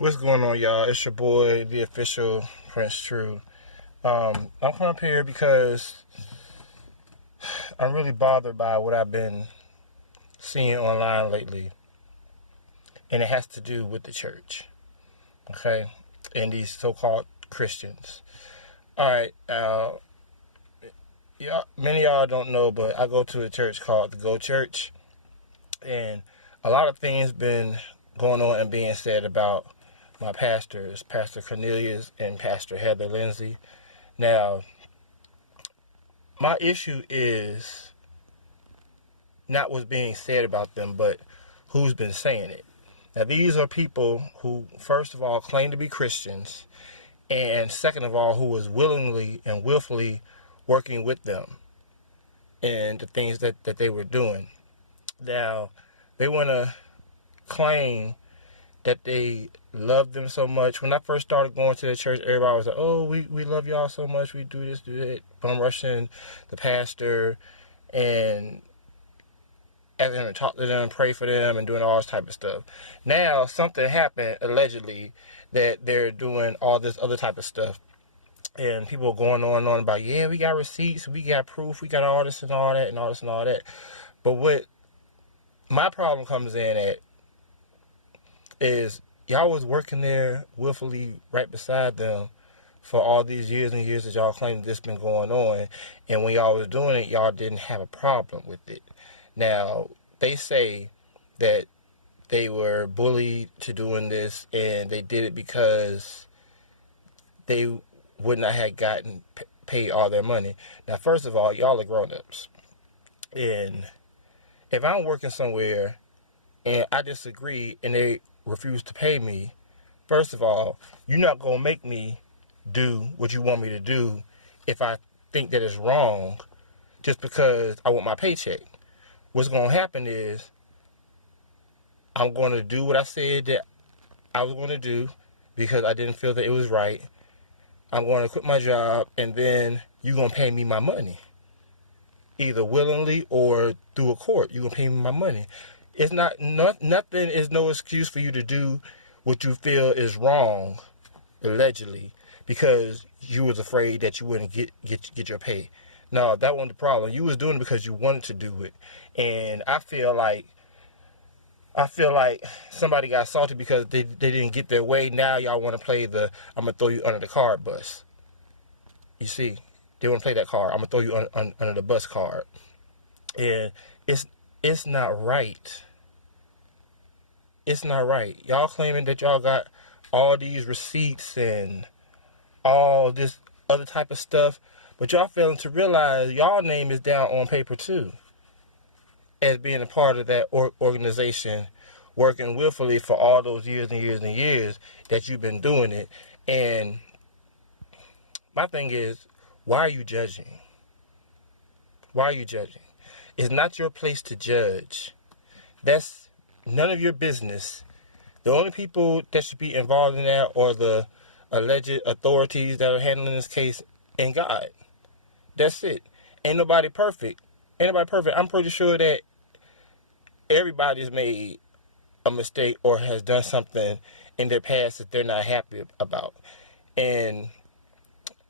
What's going on, y'all? It's your boy, the official Prince True. I'm coming up here because I'm really bothered by what I've been seeing online lately, and it has to do with the church, okay, and these so-called Christians. All right, many of y'all don't know, but I go to a church called the Go Church, and a lot of things been going on and being said about my pastors, Pastor Cornelius and Pastor Lindsey. Now, my issue is not what's being said about them, but who's been saying it. Now, these are people who, first of all, claim to be Christians, and second of all, who was willingly and willfully working with them and the things that they were doing. Now, they want to claim that they love them so much. When I first started going to the church, everybody was like, oh, we love y'all so much, we do this, do that. I'm rushing the pastor and asking him to talk to them, pray for them, and doing all this type of stuff. Now, something happened, allegedly, that they're doing all this other type of stuff. And people are going on and on about, yeah, we got receipts, we got proof, we got all this and all that, and all this and all that. But what my problem comes in at is y'all was working there willfully right beside them for all these years and years that y'all claim this been going on. And when y'all was doing it, y'all didn't have a problem with it. Now, they say that they were bullied to doing this, and they did it because they would not have gotten paid all their money. Now, first of all, y'all are grown-ups. And if I'm working somewhere and I disagree and they refuse to pay me, first of all, you're not going to make me do what you want me to do if I think that it's wrong just because I want my paycheck. What's going to happen is I'm going to do what I said that I was going to do because I didn't feel that it was right. I'm going to quit my job, and then you're going to pay me my money, either willingly or through a court. You're going to pay me my money. It's nothing is no excuse for you to do what you feel is wrong, allegedly, because you was afraid that you wouldn't get your pay. No, that wasn't the problem. You was doing it because you wanted to do it. And I feel like somebody got salty because they didn't get their way. Now y'all want to play the I'm going to throw you under the card bus. You see, they want to play that card. I'm going to throw you under the bus card. And it's not right. It's not right. Y'all claiming that y'all got all these receipts and all this other type of stuff, but y'all failing to realize y'all name is down on paper too, as being a part of that organization, working willfully for all those years and years and years that you've been doing it. And my thing is, why are you judging? Why are you judging? It's not your place to judge. That's none of your business. The only people that should be involved in that are the alleged authorities that are handling this case and God. That's it. Ain't nobody perfect. I'm pretty sure that everybody's made a mistake or has done something in their past that they're not happy about. And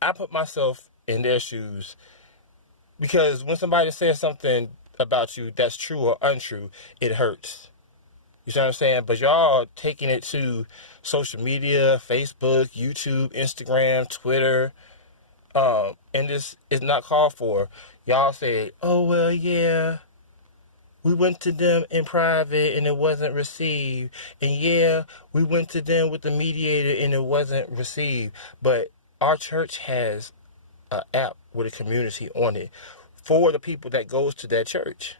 I put myself in their shoes because when somebody says something about you that's true or untrue, it hurts. You see what I'm saying? But y'all taking it to social media, Facebook, YouTube, Instagram, Twitter, and this is not called for. Y'all say, oh, well, yeah, we went to them in private and it wasn't received. And yeah, we went to them with the mediator and it wasn't received. But our church has an app with a community on it for the people that goes to that church.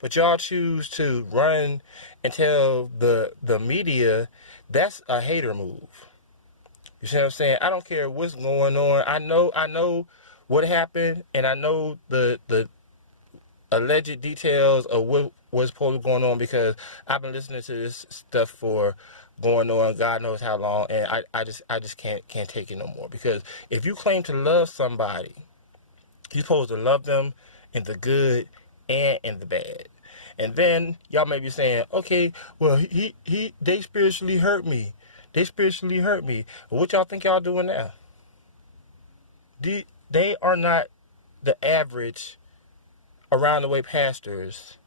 But y'all choose to run and tell the media that's a hater move. You see what I'm saying? I don't care what's going on. I know what happened, and I know the alleged details of what was supposed to be going on because I've been listening to this stuff for going on God knows how long, and I just can't take it no more. Because if you claim to love somebody, you're supposed to love them in the good and in the bad. And then y'all may be saying, okay, well, they spiritually hurt me. They spiritually hurt me. What y'all think y'all doing now? They are not the average around the way pastors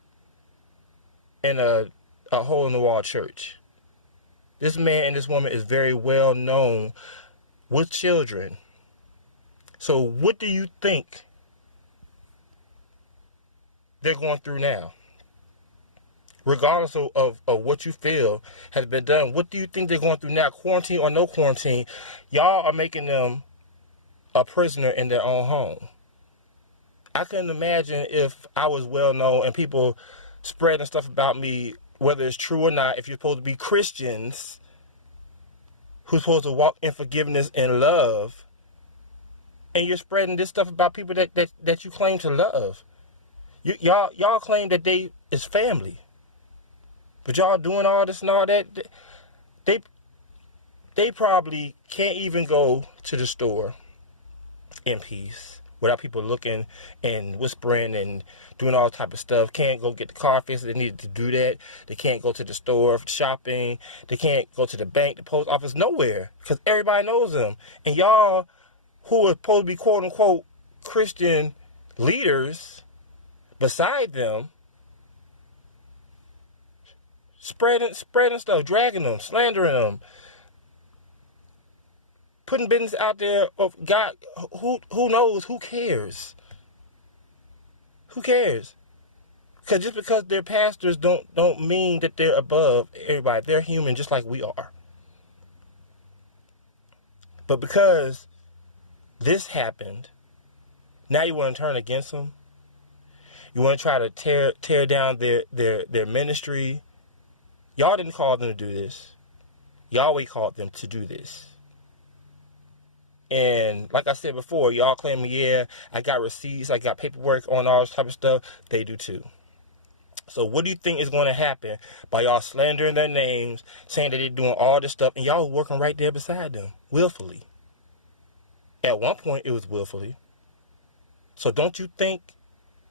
in a hole in the wall church. This man and this woman is very well known with children. So what do you think they're going through now? Regardless of what you feel has been done, what do you think they're going through now? Quarantine or no quarantine, y'all are making them a prisoner in their own home. I couldn't imagine if I was well known and people spreading stuff about me, whether it's true or not, if you're supposed to be Christians who's supposed to walk in forgiveness and love, and you're spreading this stuff about people that you claim to love. Y'all claim that they is family. But y'all doing all this and all that, they probably can't even go to the store in peace without people looking and whispering and doing all type of stuff. Can't go get the car fixed. They needed to do that. They can't go to the store for shopping. They can't go to the bank, the post office, nowhere, because everybody knows them. And y'all, who are supposed to be quote unquote Christian leaders beside them, spreading stuff, dragging them, slandering them, putting business out there of God. Who knows? Who cares? Who cares? Because just because they're pastors don't mean that they're above everybody. They're human just like we are. But because this happened, now you want to turn against them. You want to try to tear down their ministry. Y'all didn't call them to do this. Yahweh called them to do this. And like I said before, y'all claim, yeah, I got receipts, I got paperwork on all this type of stuff. They do too. So what do you think is going to happen by y'all slandering their names, saying that they're doing all this stuff, and y'all working right there beside them, willfully? At one point, it was willfully. So don't you think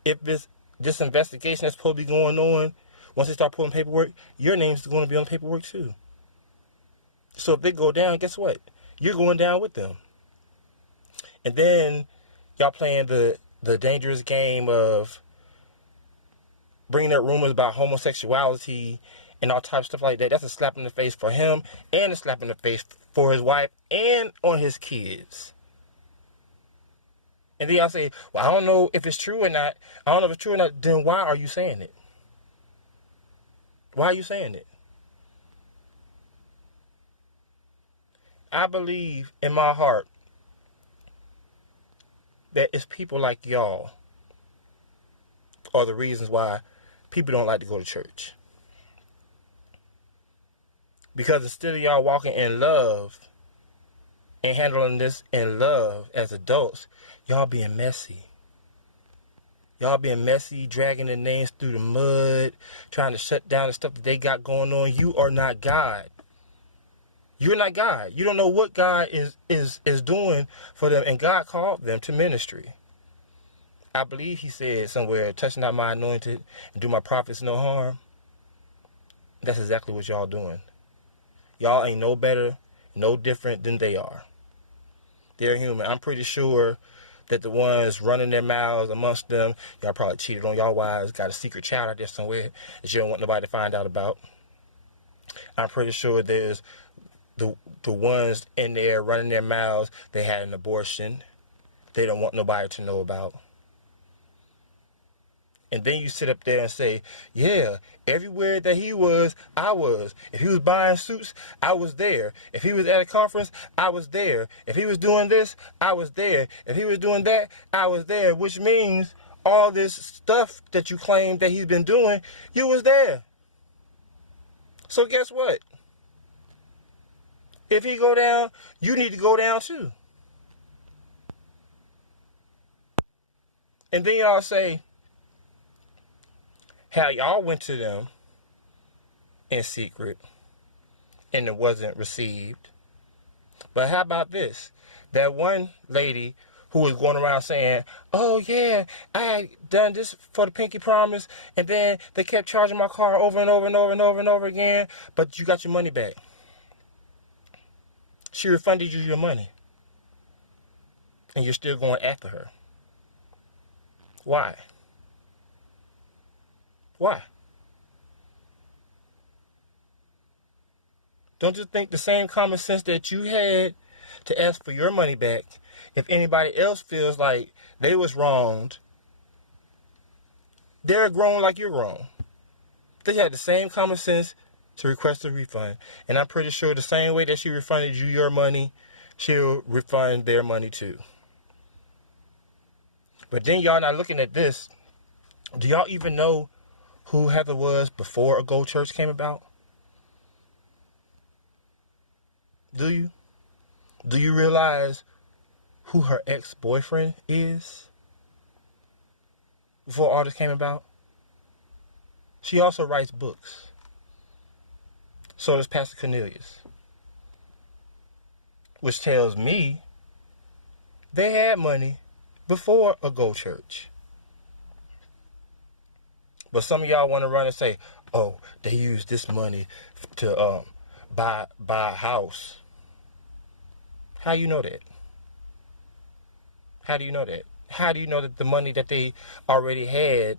if this investigation that's supposed to be going on, once they start pulling paperwork, your name's going to be on the paperwork too. So if they go down, guess what? You're going down with them. And then y'all playing the dangerous game of bringing up rumors about homosexuality and all types of stuff like that. That's a slap in the face for him and a slap in the face for his wife and on his kids. And then y'all say, well, I don't know if it's true or not. I don't know if it's true or not. Then why are you saying it? Why are you saying it? I believe in my heart that it's people like y'all are the reasons why people don't like to go to church. Because instead of y'all walking in love and handling this in love as adults, y'all being messy. Y'all being messy, dragging their names through the mud, trying to shut down the stuff that they got going on. You are not God. You're not God. You don't know what God is doing for them, and God called them to ministry. I believe he said somewhere, touch not my anointed and do my prophets no harm. That's exactly what y'all doing. Y'all ain't no better, no different than they are. They're human. I'm pretty sure that the ones running their mouths amongst them, y'all probably cheated on y'all wives, got a secret child out there somewhere that you don't want nobody to find out about. I'm pretty sure there's the ones in there running their mouths, they had an abortion they don't want nobody to know about. And then you sit up there and say, yeah, everywhere that he was, I was. If he was buying suits, I was there. If he was at a conference, I was there. If he was doing this, I was there. If he was doing that, I was there. Which means all this stuff that you claim that he's been doing, you was there. So guess what? If he go down, you need to go down too. And then y'all say, how y'all went to them in secret and it wasn't received. But how about this? That one lady who was going around saying, oh yeah, I had done this for the pinky promise, and then they kept charging my car over and over and over and over and over again, but you got your money back. She refunded you your money, and you're still going after her. Why? Why? Don't you think the same common sense that you had to ask for your money back, if anybody else feels like they was wronged, they're grown like you're grown. They had the same common sense to request a refund. And I'm pretty sure the same way that she refunded you your money, she'll refund their money too. But then y'all not looking at this. Do y'all even know who Heather was before a Go Church came about? Do you? Do you realize who her ex-boyfriend is before all this came about? She also writes books. So does Pastor Cornelius. Which tells me they had money before a Go Church. But some of y'all want to run and say, oh, they used this money to buy a house. How you know that? How do you know that? How do you know that the money that they already had,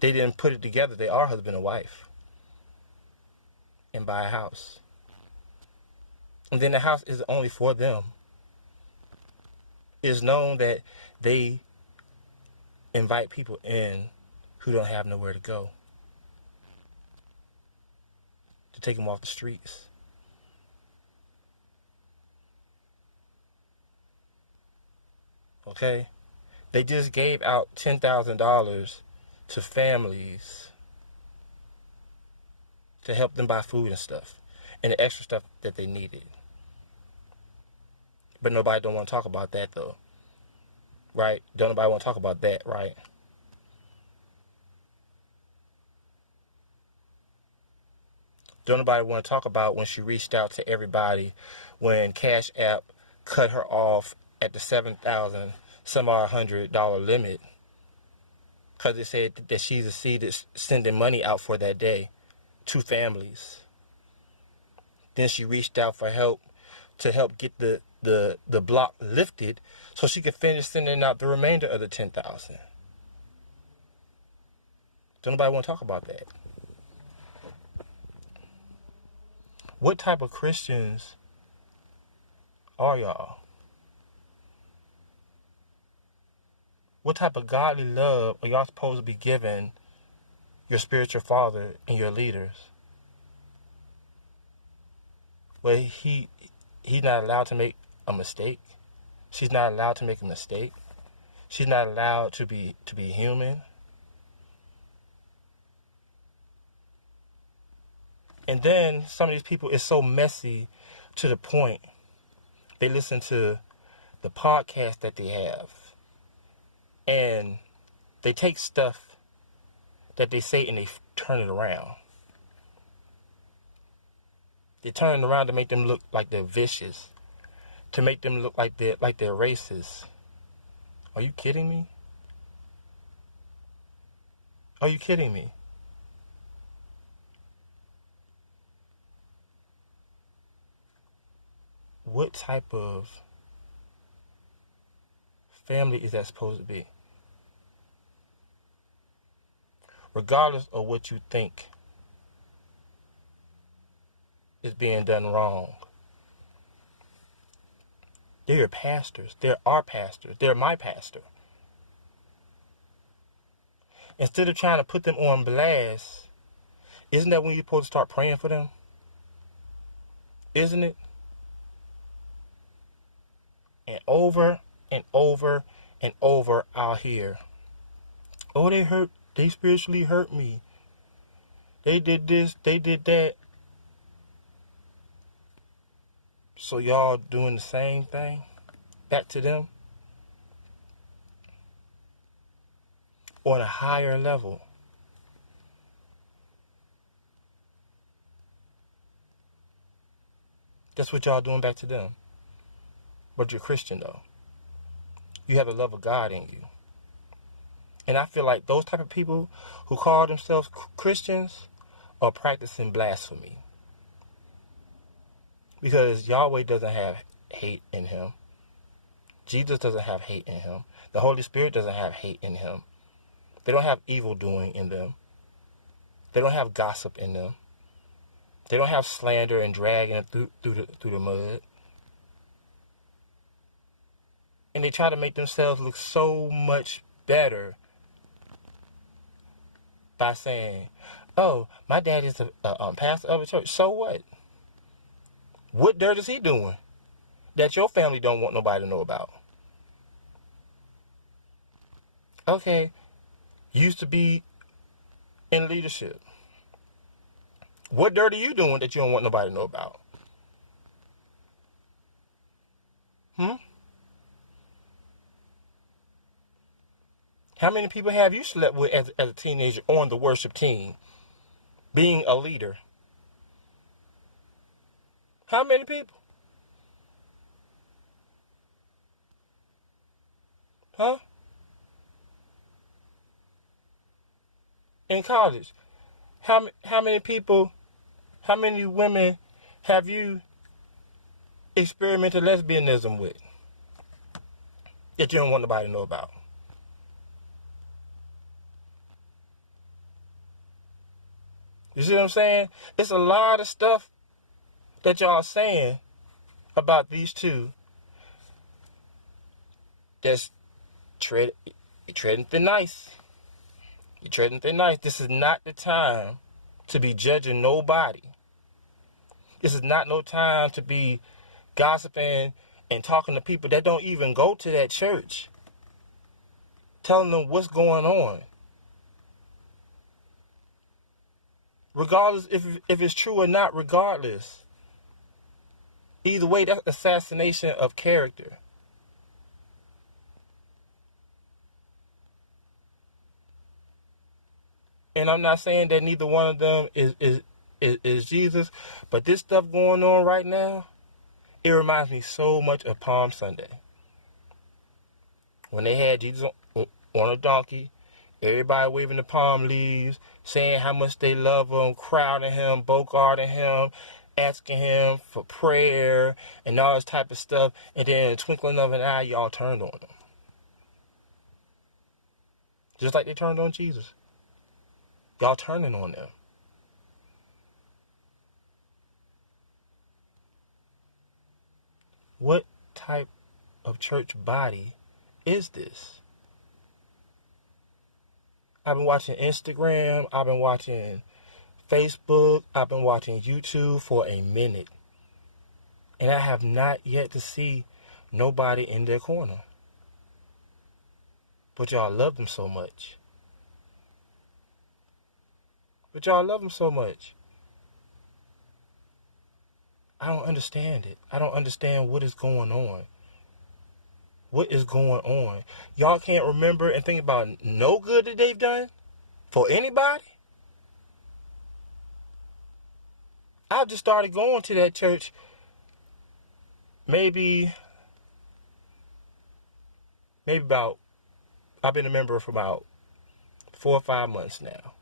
they didn't put it together? They are husband and wife. And buy a house. And then the house is only for them. It's known that they invite people in who don't have nowhere to go, to take them off the streets. Okay? They just gave out $10,000 to families to help them buy food and stuff, and the extra stuff that they needed. But nobody don't want to talk about that though. Right? Don't nobody want to talk about that, right? Don't nobody want to talk about when she reached out to everybody when Cash App cut her off at the $7,000 some odd $100 limit, because it said that she's a seed that's sending money out for that day to families. Then she reached out for help to help get the block lifted so she could finish sending out the remainder of the $10,000. Don't nobody want to talk about that. What type of Christians are y'all? What type of godly love are y'all supposed to be giving your spiritual father and your leaders? Where he's not allowed to make a mistake. She's not allowed to make a mistake. She's not allowed to be human. And then some of these people is so messy to the point they listen to the podcast that they have, and they take stuff that they say and they turn it around. They turn it around to make them look like they're vicious, to make them look like they're racist. Are you kidding me? Are you kidding me? What type of family is that supposed to be? Regardless of what you think is being done wrong, they're your pastors. They're our pastors. They're my pastor. Instead of trying to put them on blast, isn't that when you're supposed to start praying for them? Isn't it? And over and over and over, I'll hear, oh, they spiritually hurt me. They did this, they did that. So y'all doing the same thing back to them? On a higher level. That's what y'all doing back to them. But you're Christian though. You have the love of God in you. And I feel like those type of people who call themselves Christians are practicing blasphemy. Because Yahweh doesn't have hate in him. Jesus doesn't have hate in him. The Holy Spirit doesn't have hate in him. They don't have evil doing in them. They don't have gossip in them. They don't have slander and dragging it through the mud. And they try to make themselves look so much better by saying, oh, my dad is a pastor of a church. So what? What dirt is he doing that your family don't want nobody to know about? Okay, used to be in leadership. What dirt are you doing that you don't want nobody to know about? How many people have you slept with as a teenager on the worship team, being a leader? How many people? Huh? In college. How many people, how many women have you experimented lesbianism with that you don't want nobody to know about? You see what I'm saying? It's a lot of stuff that y'all saying about these two that's treading thin ice. You're treading thin ice. This is not the time to be judging nobody. This is not no time to be gossiping and talking to people that don't even go to that church, telling them what's going on. Regardless if it's true or not, regardless. Either way, that's assassination of character. And I'm not saying that neither one of them is Jesus, but this stuff going on right now, it reminds me so much of Palm Sunday. When they had Jesus on a donkey, everybody waving the palm leaves, saying how much they love him, crowding him, bogarting him, asking him for prayer, and all this type of stuff. And then in the twinkling of an eye, y'all turned on him. Just like they turned on Jesus. Y'all turning on them. What type of church body is this? I've been watching Instagram, I've been watching Facebook, I've been watching YouTube for a minute. And I have not yet to see nobody in their corner. But y'all love them so much. But y'all love them so much. I don't understand it. I don't understand what is going on. What is going on? Y'all can't remember and think about no good that they've done for anybody? I just started going to that church maybe about, I've been a member for about 4 or 5 months now.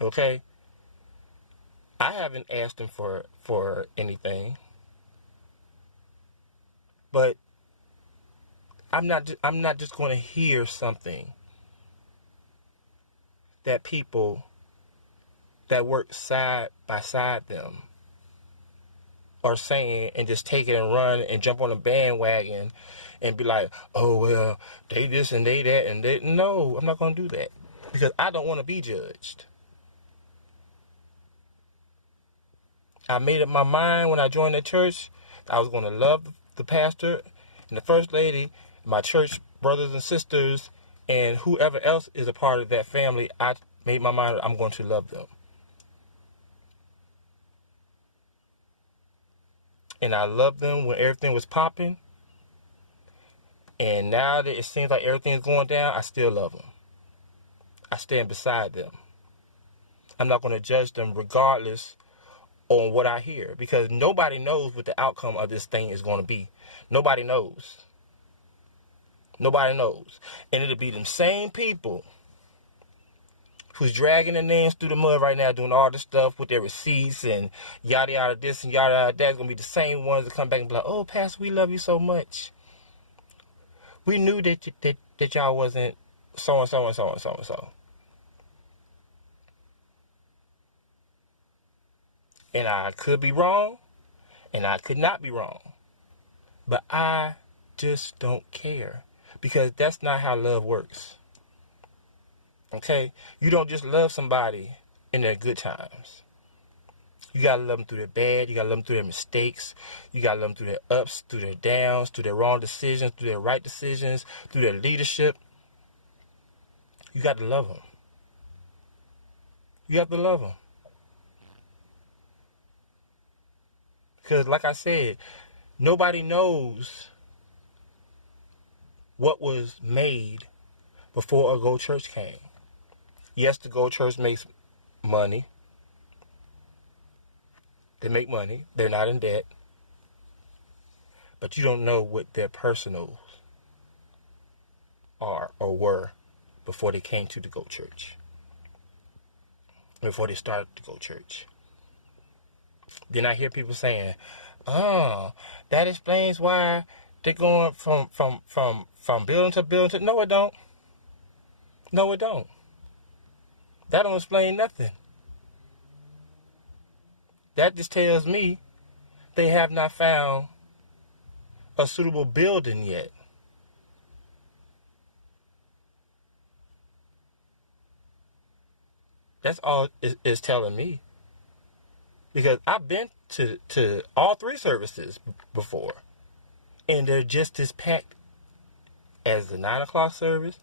Okay? I haven't asked him for anything. But I'm not just going to hear something that people that work side by side them are saying and just take it and run and jump on a bandwagon and be like, oh, well, they this and they that and they. No, I'm not going to do that because I don't want to be judged. I made up my mind when I joined the church. I was going to love the pastor and the first lady, my church brothers and sisters, and whoever else is a part of that family. I made my mind I'm going to love them. And I loved them when everything was popping. And now that it seems like everything's going down, I still love them. I stand beside them. I'm not going to judge them regardless on what I hear, because nobody knows what the outcome of this thing is going to be. Nobody knows. Nobody knows. And it'll be them same people who's dragging their names through the mud right now, doing all this stuff with their receipts and yada yada this and yada yada that's gonna be the same ones that come back and be like, "Oh, Pastor, we love you so much. We knew that y'all wasn't so and so and so and so and so." And I could be wrong, and I could not be wrong, but I just don't care, because that's not how love works. Okay, you don't just love somebody in their good times. You gotta love them through their bad. You gotta love them through their mistakes. You gotta love them through their ups, through their downs, through their wrong decisions, through their right decisions, through their leadership. You got to love them. You have to love them. Because like I said, nobody knows what was made before a Go Church came. Yes, the Go Church makes money. They make money. They're not in debt. But you don't know what their personals are or were before they came to the Go Church. Before they started to Go Church. Then I hear people saying, "Oh, that explains why they're going from building to building to..." No, it don't. No, it don't. That don't explain nothing. That just tells me they have not found a suitable building yet. That's all it's telling me. Because I've been to all three services before, and they're just as packed as the 9 o'clock service,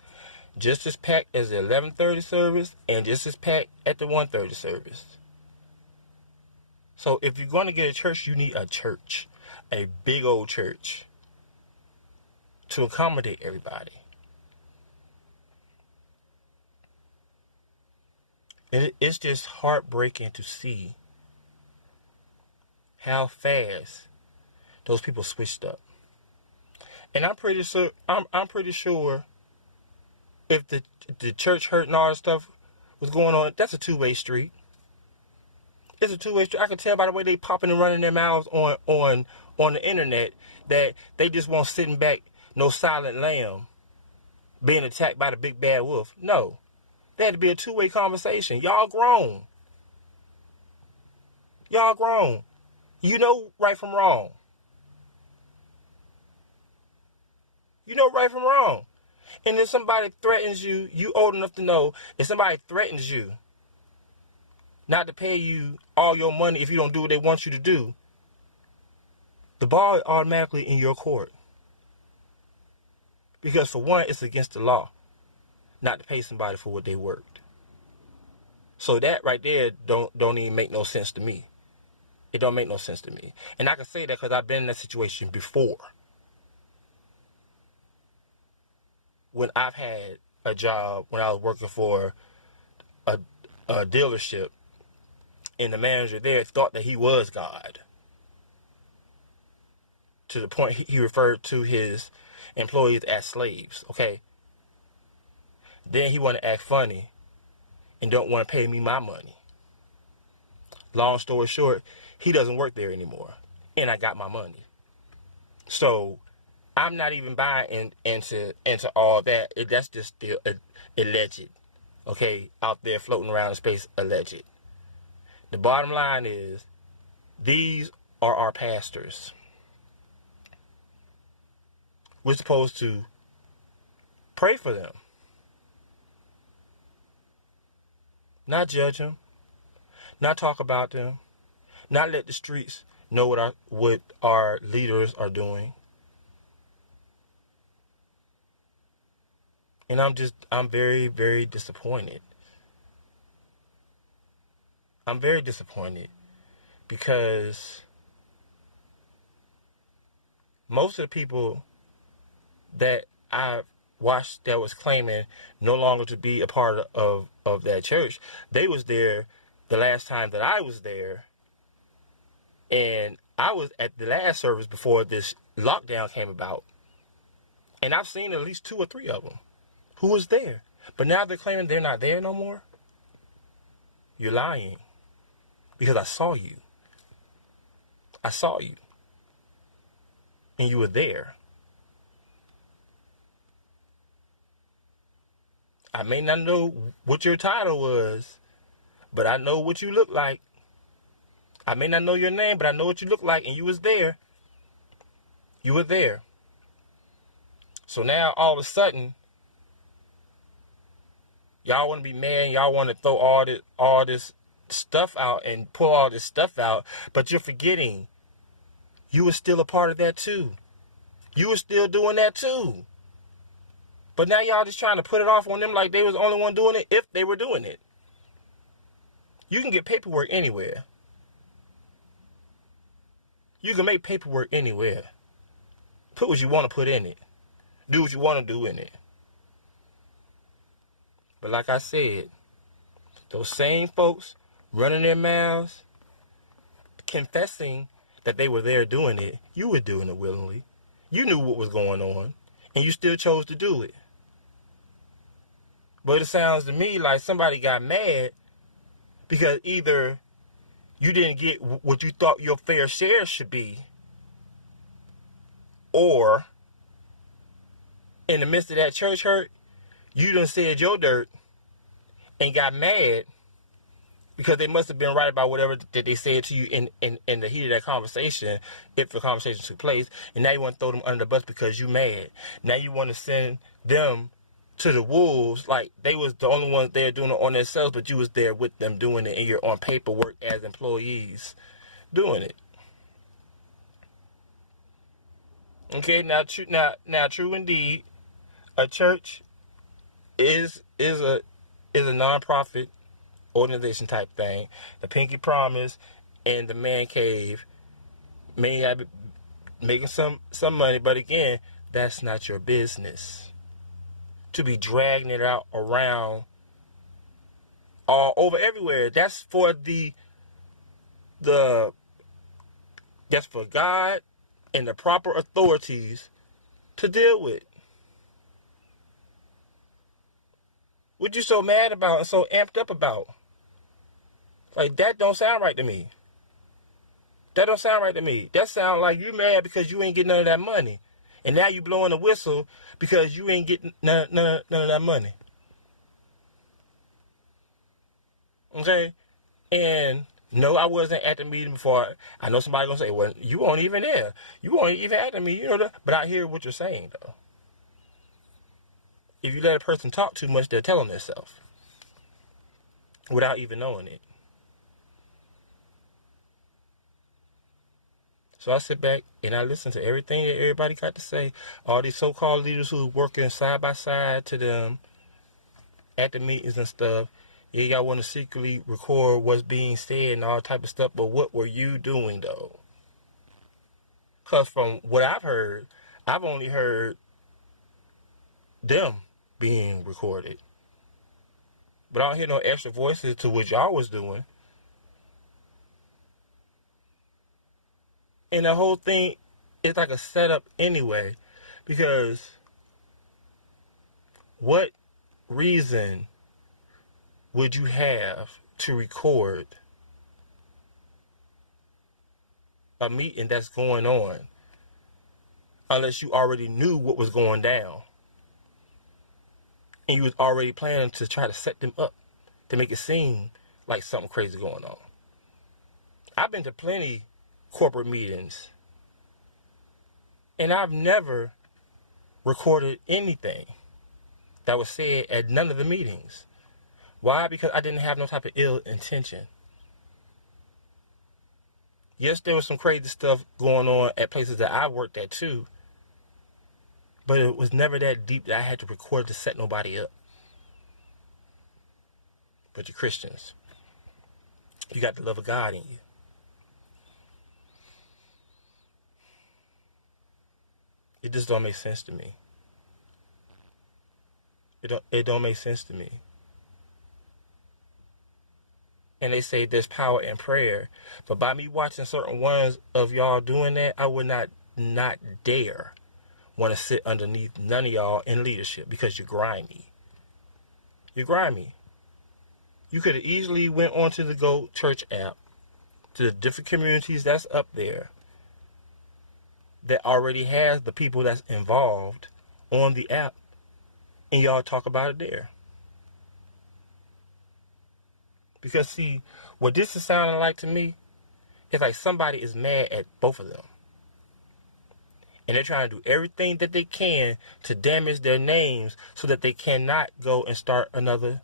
just as packed as the 11:30 service, and just as packed at the 1:30 service. So if you're going to get a church, you need a church, a big old church, to accommodate everybody. And it's just heartbreaking to see how fast those people switched up. And I'm pretty sure if the church hurt and all that stuff was going on, that's a two-way street. It's a two-way street. I can tell by the way they popping and running their mouths on the internet that they just won't sitting back, no silent lamb, being attacked by the big bad wolf. No. There had to be a two-way conversation. Y'all grown. Y'all grown. You know right from wrong. You know right from wrong. And if somebody threatens you, you old enough to know, if somebody threatens you not to pay you all your money if you don't do what they want you to do, the ball is automatically in your court. Because for one, it's against the law not to pay somebody for what they worked. So that right there don't even make no sense to me. It don't make no sense to me. And I can say that because I've been in that situation before. When I've had a job, when I was working for a dealership, and the manager there thought that he was God. To the point he referred to his employees as slaves, okay? Then he want to act funny and don't want to pay me my money. Long story short, he doesn't work there anymore. And I got my money. So I'm not even buying into all that. That's just still alleged. Okay? Out there floating around in space, alleged. The bottom line is, these are our pastors. We're supposed to pray for them. Not judge them. Not talk about them. Not let the streets know what our leaders are doing. And I'm very, very disappointed. I'm very disappointed because most of the people that I've watched that was claiming no longer to be a part of that church, they was there the last time that I was there. And I was at the last service before this lockdown came about. And I've seen at least 2 or 3 of them who was there. But now they're claiming they're not there no more. You're lying. Because I saw you. I saw you. And you were there. I may not know what your title was, but I know what you look like. I may not know your name, but I know what you look like, and you was there. You were there. So now, all of a sudden, y'all want to be mad, y'all want to throw all this stuff out and pull all this stuff out, but you're forgetting you were still a part of that too. You were still doing that too. But now y'all just trying to put it off on them like they was the only one doing it if they were doing it. You can get paperwork anywhere. You can make paperwork anywhere. Put what you want to put in it. Do what you want to do in it. But like I said, those same folks running their mouths, confessing that they were there doing it, you were doing it willingly. You knew what was going on, and you still chose to do it. But it sounds to me like somebody got mad because either you didn't get what you thought your fair share should be, or in the midst of that church hurt, you done said your dirt and got mad because they must have been right about whatever that they said to you in the heat of that conversation, if the conversation took place, and now you want to throw them under the bus because you mad. Now you want to send them to the wolves like they was the only ones there doing it on themselves, but you was there with them doing it, and you're on paperwork as employees doing it. Okay, now true indeed, a church is a non-profit organization type thing. The Pinky Promise and the Man Cave may have making some money, but again, that's not your business. To be dragging it out around all over everywhere. That's for that's for God and the proper authorities to deal with. What you so mad about and so amped up about? Like, that don't sound right to me. That don't sound right to me. That sound like you mad because you ain't getting none of that money. And now you blowing a whistle because you ain't getting none of that money. Okay? And no, I wasn't at the meeting before. I know somebody gonna say, well, you weren't even there. You weren't even at the meeting, but I hear what you're saying, though. If you let a person talk too much, they're telling themselves without even knowing it. So I sit back and I listen to everything that everybody got to say. All these so-called leaders who are working side by side to them at the meetings and stuff. Yeah, y'all want to secretly record what's being said and all type of stuff, but what were you doing, though? Because from what I've heard, I've only heard them being recorded. But I don't hear no extra voices to what y'all was doing. And the whole thing is like a setup anyway, because what reason would you have to record a meeting that's going on unless you already knew what was going down and you was already planning to try to set them up to make it seem like something crazy going on? I've been to plenty corporate meetings and I've never recorded anything that was said at none of the meetings. Why? Because I didn't have no type of ill intention. Yes, there was some crazy stuff going on at places that I worked at too, but it was never that deep that I had to record to set nobody up. But you're Christians. You got the love of God in you. It just don't make sense to me. It don't make sense to me. And they say there's power in prayer. But by me watching certain ones of y'all doing that, I would not dare want to sit underneath none of y'all in leadership because you're grimy. You're grimy. You could have easily went onto the Go Church app, to the different communities that's up there, that already has the people that's involved on the app, and y'all talk about it there. Because see, what this is sounding like to me, it's like somebody is mad at both of them. And they're trying to do everything that they can to damage their names so that they cannot go and start another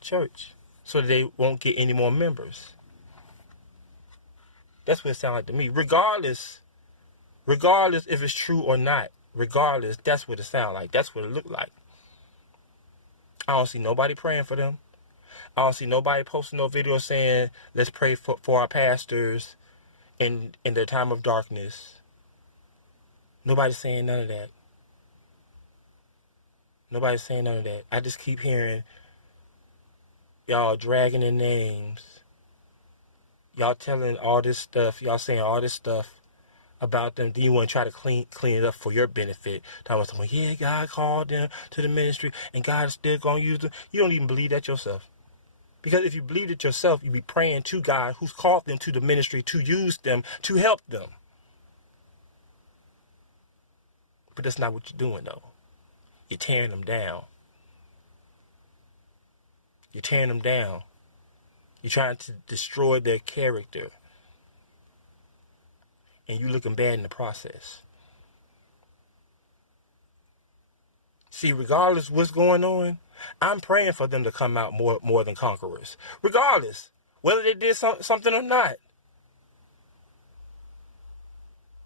church, so that they won't get any more members. That's what it sounds like to me. Regardless if it's true or not, regardless, that's what it sounds like. That's what it looked like. I don't see nobody praying for them. I don't see nobody posting no video saying, let's pray for our pastors in their time of darkness. Nobody's saying none of that. Nobody's saying none of that. I just keep hearing y'all dragging in names. Y'all telling all this stuff. Y'all saying all this stuff about them. Then you want to try to clean it up for your benefit. Talking about someone, yeah, God called them to the ministry and God is still going to use them. You don't even believe that yourself. Because if you believed it yourself, you'd be praying to God who's called them to the ministry to use them, to help them. But that's not what you're doing, though. You're tearing them down. You're tearing them down. You're trying to destroy their character. And you're looking bad in the process. See, regardless what's going on, I'm praying for them to come out more than conquerors. Regardless, whether they did something or not.